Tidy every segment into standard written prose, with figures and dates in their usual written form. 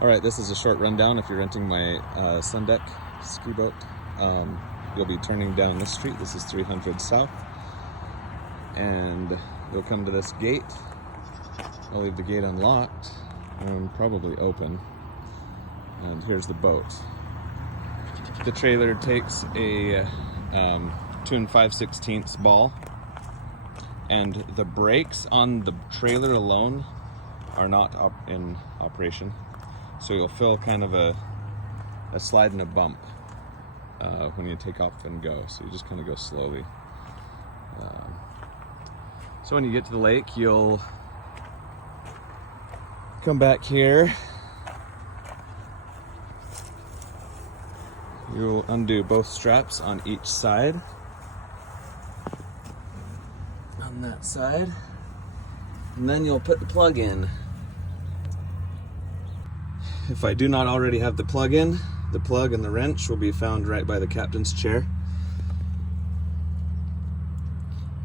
Alright, this is a short rundown. If you're renting my Sundeck ski boat, you'll be turning down this street. This is 300 South. And you'll come to this gate. I'll leave the gate unlocked and probably open. And here's the boat. The trailer takes a 2 5/16 ball, and the brakes on the trailer alone are not in operation. So you'll feel kind of a slide and a bump when you take off and go. So you just kind of go slowly. So when you get to the lake, you'll come back here. You'll undo both straps on each side. On that side. And then you'll put the plug in. If I do not already have the plug in, the plug and the wrench will be found right by the captain's chair.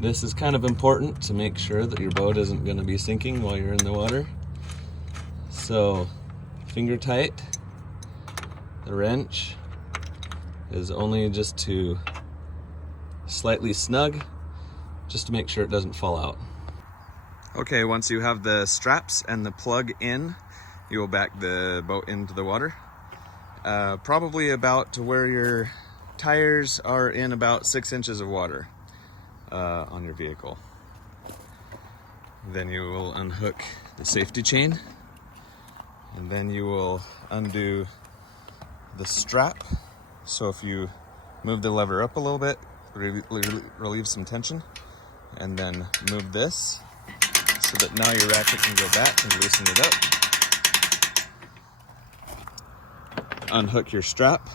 This is kind of important to make sure that your boat isn't going to be sinking while you're in the water. So, finger tight. The wrench is only just to slightly snug, just to make sure it doesn't fall out. Okay, once you have the straps and the plug in, you will back the boat into the water. Probably about to where your tires are in about 6 inches of water on your vehicle. Then you will unhook the safety chain, and then you will undo the strap. So if you move the lever up a little bit, relieve some tension, and then move this so that now your ratchet can go back and loosen it up. Unhook your strap.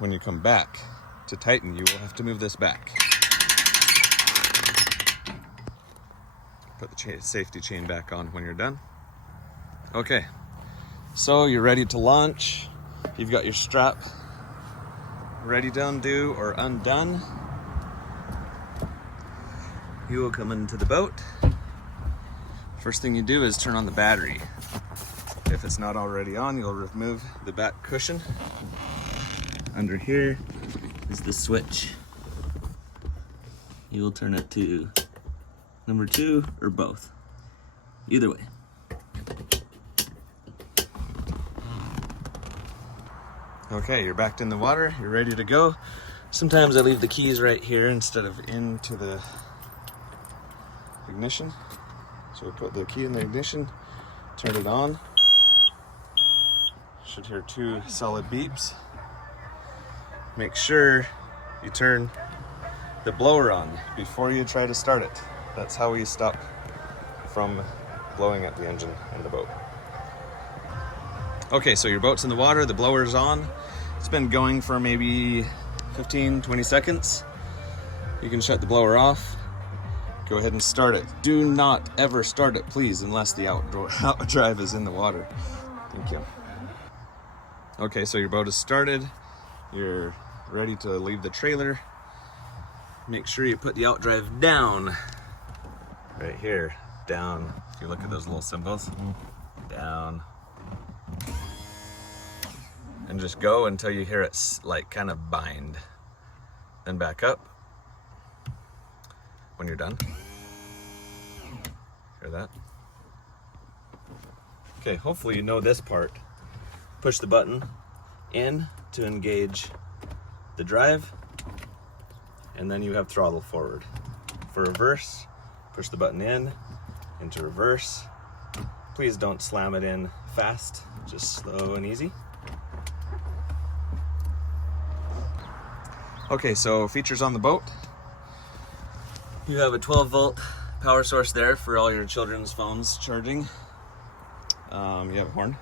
When you come back to tighten, you will have to move this back. Put the safety chain back on when you're done. Okay, so you're ready to launch. You've got your strap ready to undo or undone. You will come into the boat. First thing you do is turn on the battery. If it's not already on, you'll remove the back cushion. Under here is the switch. You will turn it to number 2 or both. Either way. Okay, you're backed in the water, you're ready to go. Sometimes I leave the keys right here instead of into the ignition. So we put the key in the ignition, turn it on. Should hear 2 solid beeps. Make sure you turn the blower on before you try to start it. That's how we stop from blowing at the engine in the boat. Okay, so your boat's in the water, the blower's on. It's been going for maybe 15-20 seconds. You can shut the blower off. Go ahead and start it. Do not ever start it, please, unless the outdrive is in the water. Thank you. Okay, so your boat is started. You're ready to leave the trailer. Make sure you put the outdrive down. Right here, down. If you look at those little symbols, down. And just go until you hear it like kind of bind. Then back up when you're done. Hear that? Okay, hopefully you know this part. Push the button in to engage the drive, and then you have throttle forward. For reverse, push the button in, into reverse. Please don't slam it in fast, just slow and easy. Okay, so features on the boat. You have a 12-volt power source there for all your children's phones charging. You have a horn.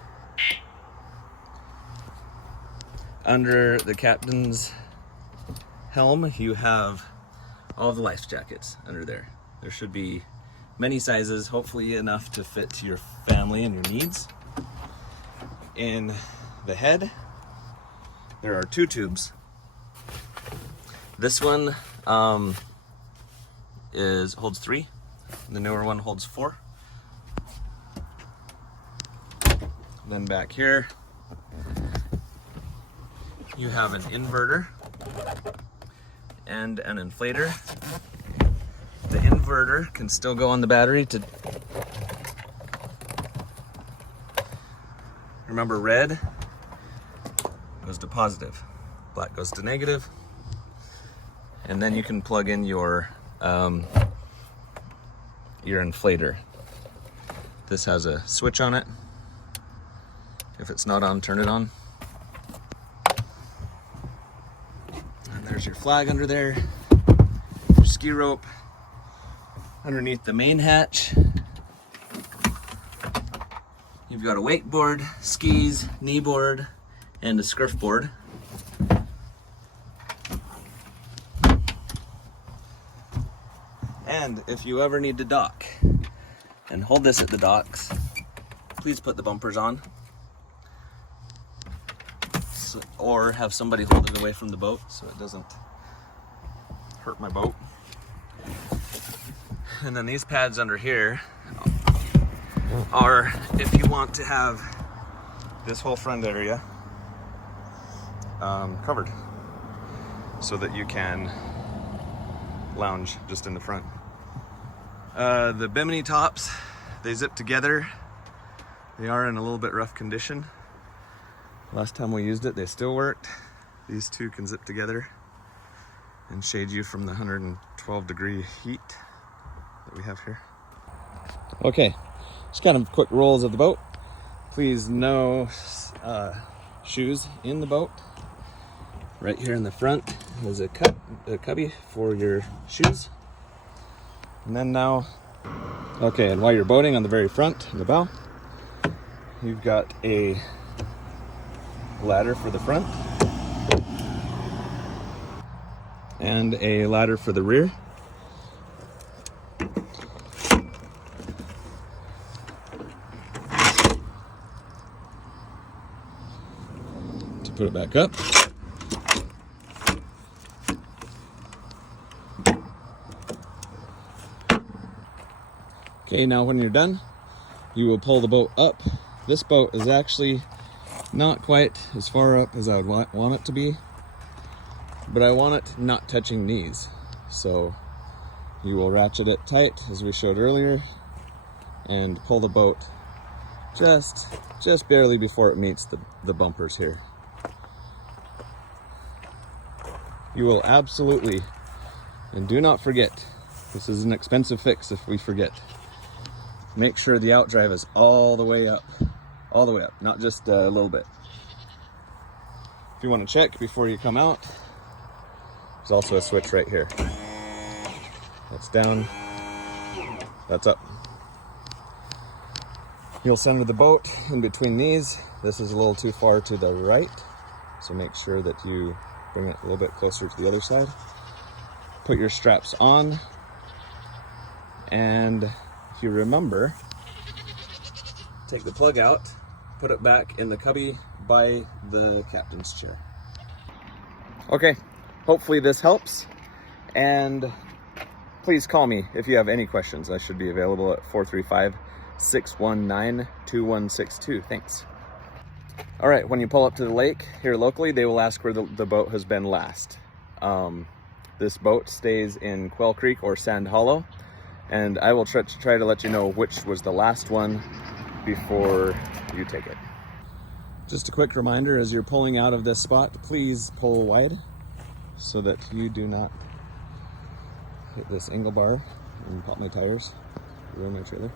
Under the captain's helm, you have all the life jackets under there. There should be many sizes, hopefully enough to fit to your family and your needs. In the head, there are 2 tubes. This one holds 3. The newer one holds 4. Then back here, you have an inverter and an inflator. The inverter can still go on the battery to... Remember, red goes to positive, black goes to negative, and then you can plug in your inflator. This has a switch on it. If it's not on, turn it on. And there's your flag under there, your ski rope underneath the main hatch. You've got a wakeboard, skis, knee board, and a scurf board. And if you ever need to dock and hold this at the docks, please put the bumpers on. Or have somebody hold it away from the boat so it doesn't hurt my boat. And then these pads under here are if you want to have this whole front area covered so that you can lounge just in the front. The bimini tops, they zip together. They are in a little bit rough condition. Last time we used it, they still worked. These two can zip together and shade you from the 112-degree heat that we have here. Okay, just kind of quick rolls of the boat. Please, no shoes in the boat. Right here in the front is a cubby for your shoes. And then now, okay, and while you're boating on the very front, in the bow, you've got a ladder for the front and a ladder for the rear. To put it back up. Okay, now when you're done, you will pull the boat up. This boat is actually not quite as far up as I would want it to be, but I want it not touching knees. So you will ratchet it tight as we showed earlier and pull the boat just barely before it meets the bumpers here. You will absolutely, and do not forget, this is an expensive fix if we forget, make sure the outdrive is all the way up, not just a little bit. If you want to check before you come out, there's also a switch right here. That's down, that's up. You'll center the boat in between these. This is a little too far to the right, so make sure that you bring it a little bit closer to the other side. Put your straps on, and if you remember, take the plug out, put it back in the cubby by the captain's chair. Okay, hopefully this helps, and please call me if you have any questions. I should be available at 435-619-2162. Thanks. All right, when you pull up to the lake here locally, they will ask where the boat has been last. This boat stays in Quail Creek or Sand Hollow, and I will try to let you know which was the last one before you take it. Just a quick reminder, as you're pulling out of this spot, please pull wide so that you do not hit this angle bar and pop my tires, ruin my trailer.